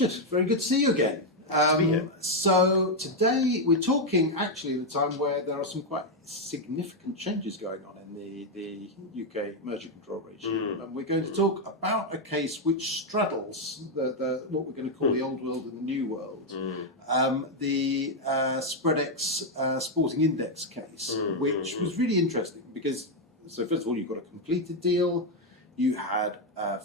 Richard, very good to see you again. So today we're talking actually at a time where there are some quite significant changes going on in the UK merger control regime, and we're going to talk about a case which straddles the what we're going to call the old world and the new world, the Spreadex Sporting Index case, which was really interesting because, so first of all, you've got a completed deal, you had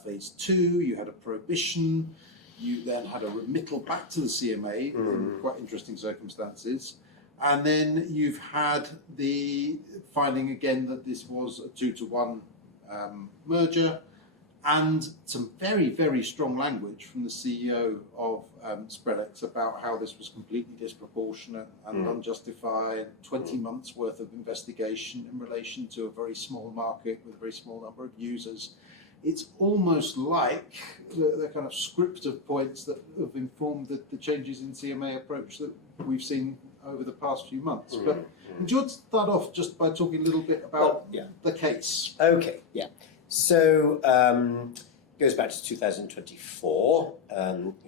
phase 2, you had a prohibition. You then had a remittal back to the CMA in quite interesting circumstances. And then you've had the finding again that this was a 2-to-1 merger, and some very, very strong language from the CEO of Spreadex about how this was completely disproportionate and unjustified, 20 months worth of investigation in relation to a very small market with a very small number of users. It's almost like the kind of script of points that have informed the changes in CMA approach that we've seen over the past few months. But would you want to start off just by talking a little bit about the case? Okay, yeah. So goes back to 2024.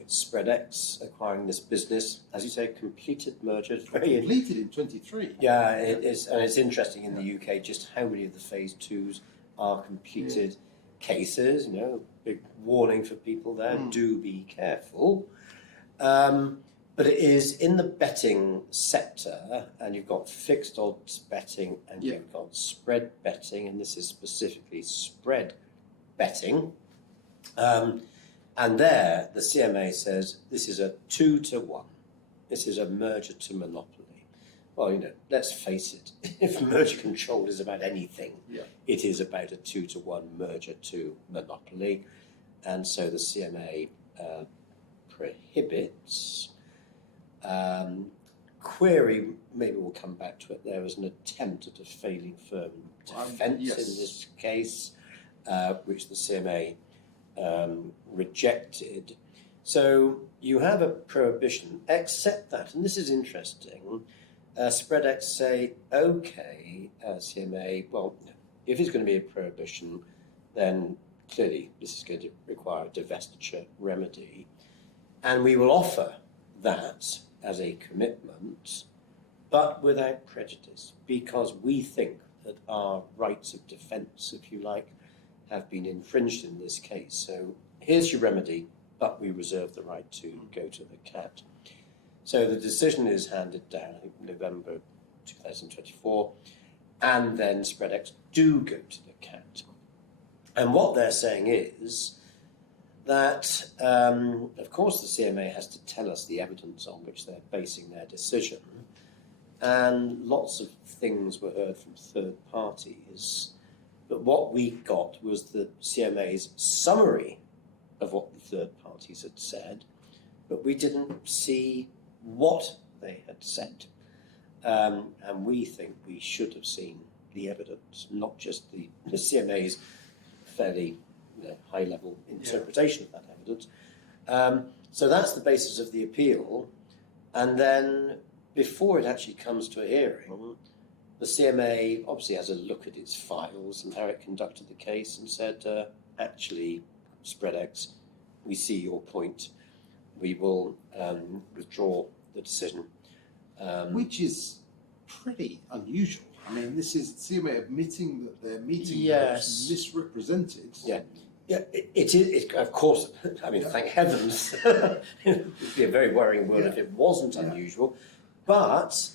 It's Spreadex acquiring this business, as you say, completed merger. Completed in 23. Yeah, it is, and it's interesting in the UK just how many of the phase 2s are completed. Cases, big warning for people there, do be careful. But it is in the betting sector, and you've got fixed odds betting and you've got spread betting, and this is specifically spread betting. And there, the CMA says this is a 2-to-1. This is a merger to monopoly. Well, let's face it, if merger control is about anything, it is about a 2-to-1 merger to monopoly. And so the CMA prohibits. Query, maybe we'll come back to it, there was an attempt at a failing firm defence in this case, which the CMA rejected. So you have a prohibition, except that, and this is interesting, Spreadex say, okay, CMA, well, if it's going to be a prohibition, then clearly this is going to require a divestiture remedy. And we will offer that as a commitment, but without prejudice, because we think that our rights of defence, if you like, have been infringed in this case. So here's your remedy, but we reserve the right to go to the CAT. So the decision is handed down, I think, November 2024, and then Spreadex do go to the CAT. And what they're saying is that, of course, the CMA has to tell us the evidence on which they're basing their decision, and lots of things were heard from third parties, but what we got was the CMA's summary of what the third parties had said, but we didn't see what they had said. And we think we should have seen the evidence, not just the CMA's fairly high-level interpretation of that evidence. So that's the basis of the appeal. And then before it actually comes to a hearing, the CMA obviously has a look at its files and how it conducted the case and said, actually, Spreadex, we see your point. We will withdraw the decision. Which is pretty unusual. I mean, this is CMA admitting that their meeting was misrepresented. Yeah, it is, of course, I mean, thank heavens. It would be a very worrying world if it wasn't unusual. But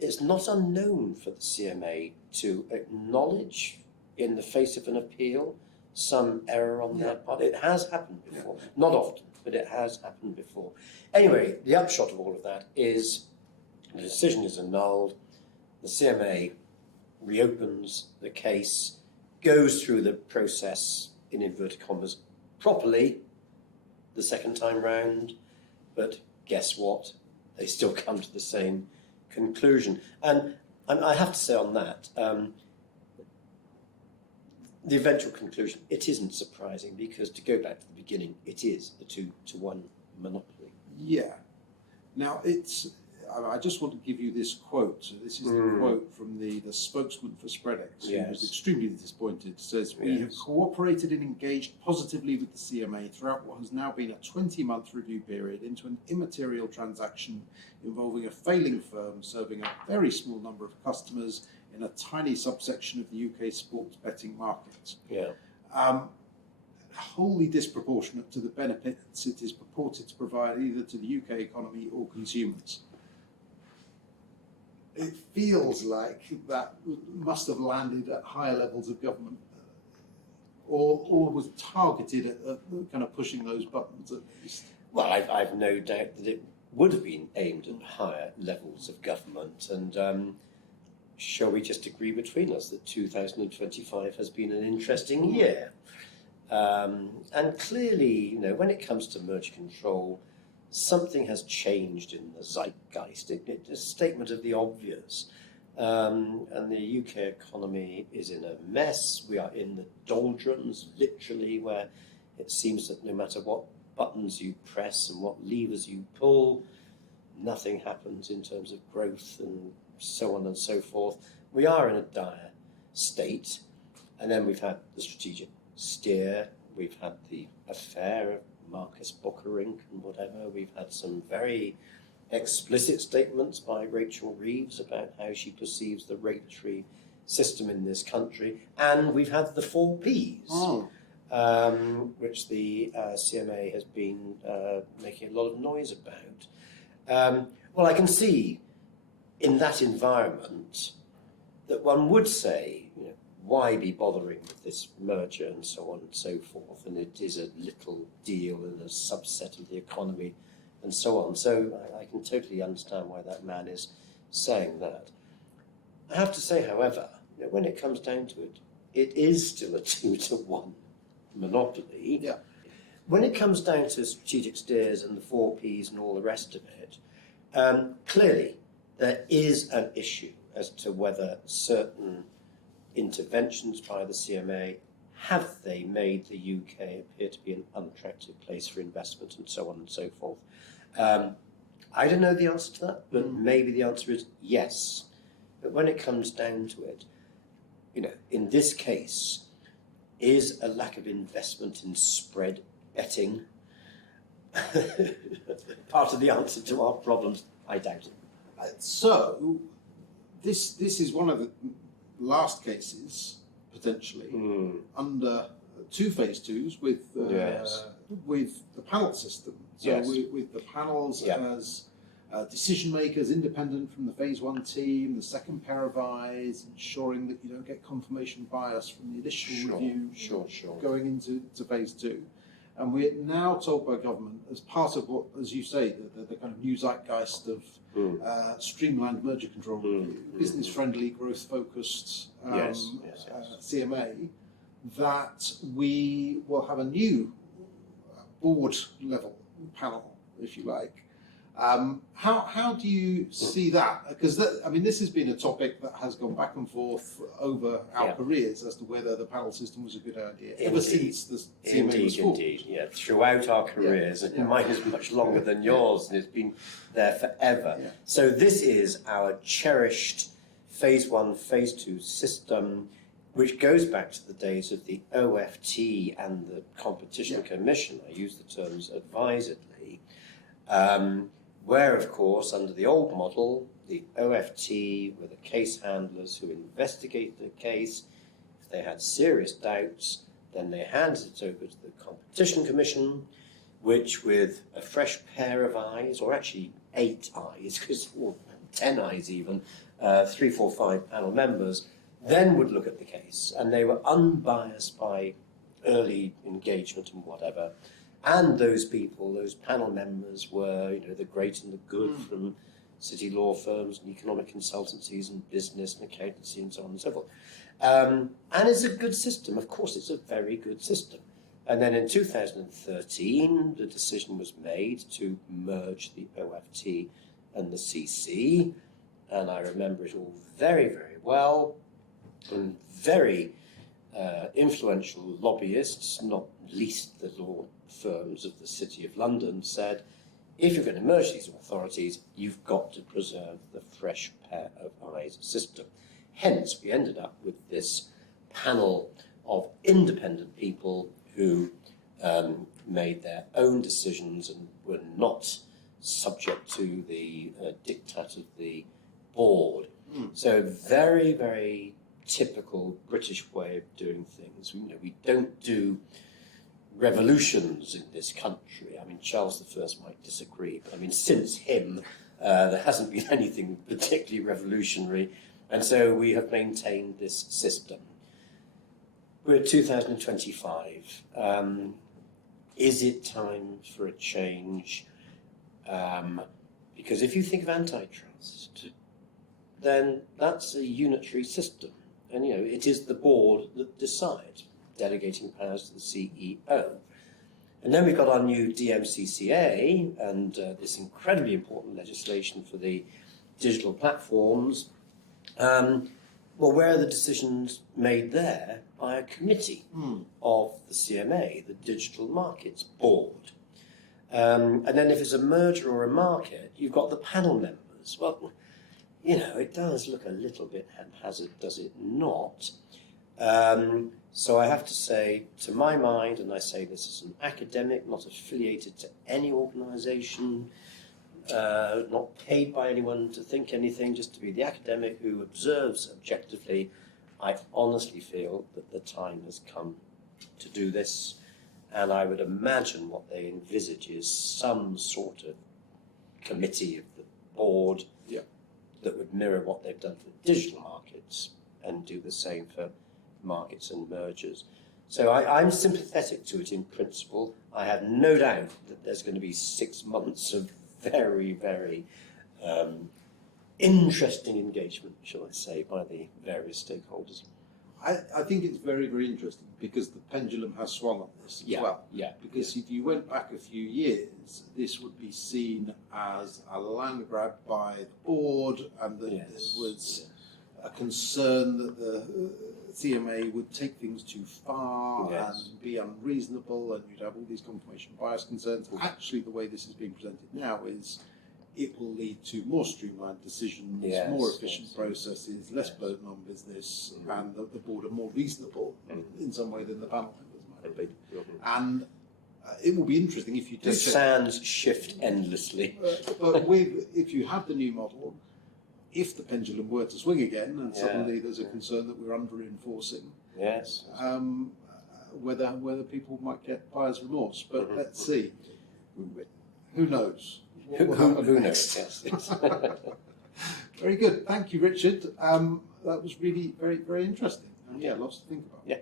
it's not unknown for the CMA to acknowledge, in the face of an appeal, some error on their part. It has happened before. Not often, but it has happened before. Anyway, the upshot of all of that is the decision is annulled. The CMA reopens the case, goes through the process, in inverted commas, properly the second time round, but guess what? They still come to the same conclusion. And I have to say on that, the eventual conclusion, it isn't surprising, because to go back to the beginning, it is a 2-to-1 monopoly. Yeah. Now, I just want to give you this quote. So this is the quote from the spokesman for Spreadex, who was extremely disappointed. It says, "We have cooperated and engaged positively with the CMA throughout what has now been a 20-month review period into an immaterial transaction involving a failing firm serving a very small number of customers in a tiny subsection of the UK sports betting market. Wholly disproportionate to the benefits it is purported to provide either to the UK economy or consumers." It feels like that must have landed at higher levels of government, or was targeted at kind of pushing those buttons at least. Well, I've no doubt that it would have been aimed at higher levels of government, and shall we just agree between us that 2025 has been an interesting year? And clearly, when it comes to merger control, something has changed in the zeitgeist. It's a statement of the obvious. And the UK economy is in a mess. We are in the doldrums, literally, where it seems that no matter what buttons you press and what levers you pull, nothing happens in terms of growth and so on and so forth. We are in a dire state. And then we've had the strategic steer, we've had the affair of Marcus Bookerink and whatever, we've had some very explicit statements by Rachel Reeves about how she perceives the regulatory system in this country, and we've had the 4 Ps, which the CMA has been making a lot of noise about. Well, I can see in that environment that one would say, why be bothering with this merger and so on and so forth, and it is a little deal in a subset of the economy and so on. So I can totally understand why that man is saying that. I have to say, however, when it comes down to it, it is still a 2-to-1 monopoly. Yeah. When it comes down to strategic steers and the 4 Ps and all the rest of it, clearly there is an issue as to whether certain interventions by the CMA, have they made the UK appear to be an unattractive place for investment and so on and so forth? I don't know the answer to that, but maybe the answer is yes. But when it comes down to it, in this case, is a lack of investment in spread betting part of the answer to our problems? I doubt it. So, this is one of the last cases, potentially, under 2 phase 2s with the panel system. So with the panels as decision makers independent from the phase 1 team, the second pair of eyes, ensuring that you don't get confirmation bias from the initial review going into phase 2. And we're now told by government, as part of what, as you say, the kind of new zeitgeist of streamlined merger control review, business-friendly, growth-focused CMA, that we will have a new board-level panel, if you like. How do you see that? Because this has been a topic that has gone back and forth over our careers as to whether the panel system was a good idea ever since the CMA was formed. Indeed, throughout our careers, and mine is much longer than yours, and it's been there forever. Yeah. So this is our cherished phase 1, phase 2 system, which goes back to the days of the OFT and the Competition Commission. I use the terms advisedly. Where, of course, under the old model, the OFT were the case handlers who investigate the case. If they had serious doubts, then they handed it over to the Competition Commission, which with a fresh pair of eyes, or actually 8 eyes, because 10 eyes even, 3, 4, 5 panel members, then would look at the case. And they were unbiased by early engagement and whatever. And those people, those panel members were, the great and the good from city law firms and economic consultancies and business and accountancy and so on and so forth. And it's a good system. Of course, it's a very good system. And then in 2013, the decision was made to merge the OFT and the CC. And I remember it all very, very well. And very influential lobbyists, not least the law firms of the City of London, said, if you're going to merge these authorities, you've got to preserve the fresh pair of eyes system. Hence, we ended up with this panel of independent people who made their own decisions and were not subject to the diktat of the board. So very, very typical British way of doing things. We don't do revolutions in this country. I mean, Charles I might disagree, but I mean, since him, there hasn't been anything particularly revolutionary, and so we have maintained this system. We're 2025. Is it time for a change? Because if you think of antitrust, then that's a unitary system, and it is the board that decides, delegating powers to the CEO. And then we've got our new DMCCA and this incredibly important legislation for the digital platforms. Well, where are the decisions made there? By a committee of the CMA, the Digital Markets Board. And then if it's a merger or a market, you've got the panel members. Well, it does look a little bit haphazard, does it not? So I have to say, to my mind, and I say this as an academic, not affiliated to any organisation, not paid by anyone to think anything, just to be the academic who observes objectively, I honestly feel that the time has come to do this, and I would imagine what they envisage is some sort of committee of the board that would mirror what they've done for digital markets and do the same for markets and mergers. So I'm sympathetic to it in principle. I have no doubt that there's going to be 6 months of very, very interesting engagement, shall I say, by the various stakeholders. I think it's very, very interesting because the pendulum has swung on this as well. Because if you went back a few years, this would be seen as a land grab by the board, and that there was a concern that the CMA would take things too far and be unreasonable, and you'd have all these confirmation bias concerns. Actually, the way this is being presented now is it will lead to more streamlined decisions, more efficient processes, less burden on business, and the board are more reasonable in some way than the panel members might be. And it will be interesting if you do. The sands shift endlessly. But if you have the new model, if the pendulum were to swing again, and suddenly there's a concern that we're under-enforcing, whether people might get buyer's remorse. But let's see. Who knows? Who knows? Yes. Very good. Thank you, Richard. That was really very, very interesting. And lots to think about. Yeah.